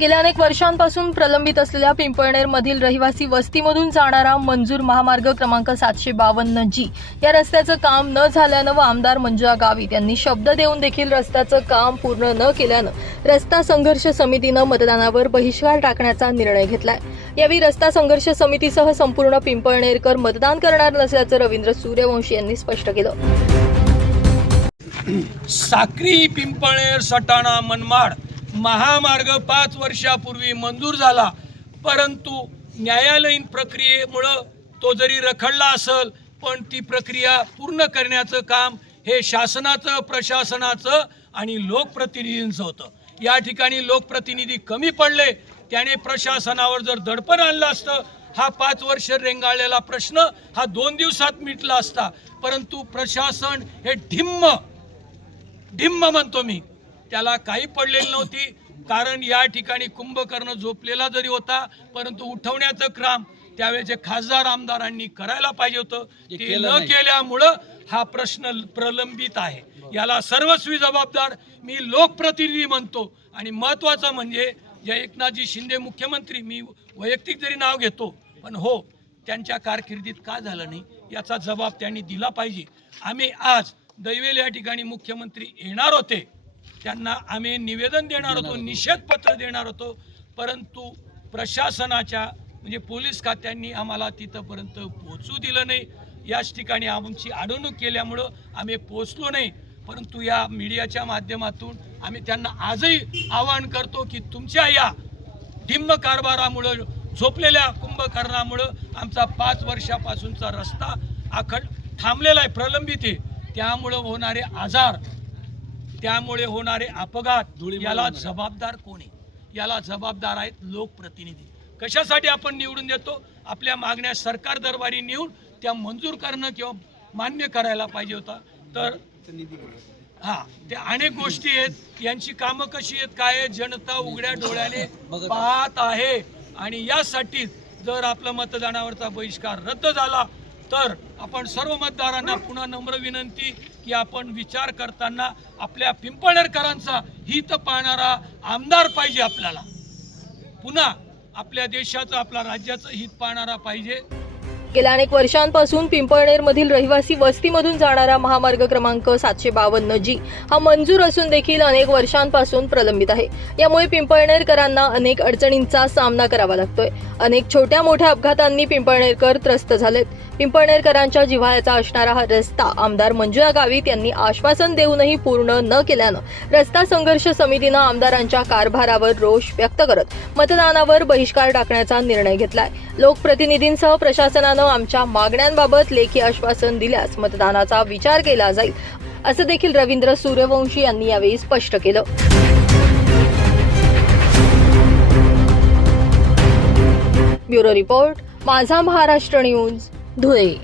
गेल्या अनेक वर्षांपासून प्रलंबित असलेल्या पिंपळनेरमधील रहिवासी वस्तीमधून जाणारा मंजूर महामार्ग क्रमांक सातशे बावन्न जी या रस्त्याचं काम न झाल्यानं व आमदार मंजुळा गावित यांनी शब्द देऊन देखील रस्त्याचं काम पूर्ण न केल्यानं रस्ता संघर्ष समितीनं मतदानावर बहिष्कार टाकण्याचा निर्णय घेतलाय. यावेळी रस्ता संघर्ष समितीसह संपूर्ण पिंपळनेरकर मतदान करणार नसल्याचं रवींद्र सूर्यवंशी यांनी स्पष्ट केलं. साक्री पिंपळेर सटाणा मनमाड महामार्ग पाच वर्षापूर्वी मंजूर झाला परंतु न्यायालयीन प्रक्रियेमुळं तो जरी रखडला असेल पण ती प्रक्रिया पूर्ण करण्याचं काम हे शासनाचं प्रशासनाचं आणि लोकप्रतिनिधींचं होतं. या ठिकाणी लोकप्रतिनिधी कमी पडले त्याने प्रशासनावर जर दडपण आणलं असतं हा पाच वर्ष रेंगाळलेला प्रश्न हा दोन दिवसात मिटला असता. परंतु प्रशासन हे ढिम्म ढिम्म म्हणतो मी. त्याला काही पडलेली नव्हती. कारण या ठिकाणी कुंभकर्ण झोपलेला जरी होता परंतु उठवण्याचं काम त्यावेळेचे खासदार आमदारांनी करायला पाहिजे होतं ते न केल्यामुळं हा प्रश्न प्रलंबित आहे. याला सर्वस्वी जबाबदार मी लोकप्रतिनिधी म्हणतो. आणि महत्वाचं म्हणजे जे एकनाथजी शिंदे मुख्यमंत्री मी वैयक्तिक जरी नाव घेतो पण हो त्यांच्या कारकिर्दीत का झालं नाही याचा जबाब त्यांनी दिला पाहिजे. आम्ही आज दैवेल या ठिकाणी मुख्यमंत्री येणार होते. त्यांना आम्ही निवेदन देणार होतो निषेध पत्र देणार होतो. परंतु प्रशासनाच्या म्हणजे पोलीस खात्यांनी आम्हाला तिथंपर्यंत पोहोचू दिलं नाही. याच ठिकाणी आमची अडवणूक केल्यामुळं आम्ही पोहोचलो नाही. परंतु या मीडियाच्या माध्यमातून आम्ही त्यांना आजही आवाहन करतो की तुमच्या या ढिम्म कारभारामुळं झोपलेल्या कुंभकर्णामुळं आमचा पाच वर्षापासूनचा रस्ता आखड थांबलेला आहे प्रलंबित आहे. त्यामुळं होणारे आजार त्यामुळे होणारे अपघात याला जबाबदार कोण आहे? याला जबाबदार आहेत लोकप्रतिनिधी. कशासाठी आपण निवडून देतो? आपल्या मागण्या सरकार दरबारी नेऊन त्या मंजूर करणं किंवा मान्य करायला पाहिजे होता. तर हा त्या अनेक गोष्टी आहेत. यांची कामं कशी आहेत? काय जनता उघड्या डोळ्याने पाहत आहे. आणि यासाठी जर आपलं मतदानावरचा बहिष्कार रद्द झाला तर आपण सर्व मतदारांना पुन्हा नम्र विनंती की आपण विचार करताना आपल्या पिंपळनेरकरांचा हित पाहणारा आमदार पाहिजे आपल्याला. पुन्हा आपल्या देशाचं आपल्या राज्याचं हित पाहणारा पाहिजे. गेल्या अनेक वर्षांपासून पिंपळनेर मधील रहिवासी वस्तीमधून जाणारा महामार्ग क्रमांक सातशे बावन्न जी हा मंजूर असून देखील अनेक वर्षांपासून प्रलंबित आहे. यामुळे पिंपळनेरकरांना अनेक अडचणींचा सामना करावा लागतोय. अनेक छोट्या मोठ्या अपघातांनी पिंपळनेरकर त्रस्त झालेत. पिंपळनेरकरांच्या जिव्हाळ्याचा असणारा हा रस्ता आमदार मंजुळा गावित यांनी आश्वासन देऊनही पूर्ण न केल्यानं रस्ता संघर्ष समितीनं आमदारांच्या कारभारावर रोष व्यक्त करत मतदानावर बहिष्कार टाकण्याचा निर्णय घेतलाय. लोकप्रतिनिधींसह प्रशासनानं आमच्या मागण्यांबाबत लेखी आश्वासन दिल्यास मतदानाचा विचार केला जाईल असं देखील रवींद्र सूर्यवंशी यांनी यावेळी स्पष्ट केलं. ब्युरो रिपोर्ट माझा महाराष्ट्र न्यूज धुळे.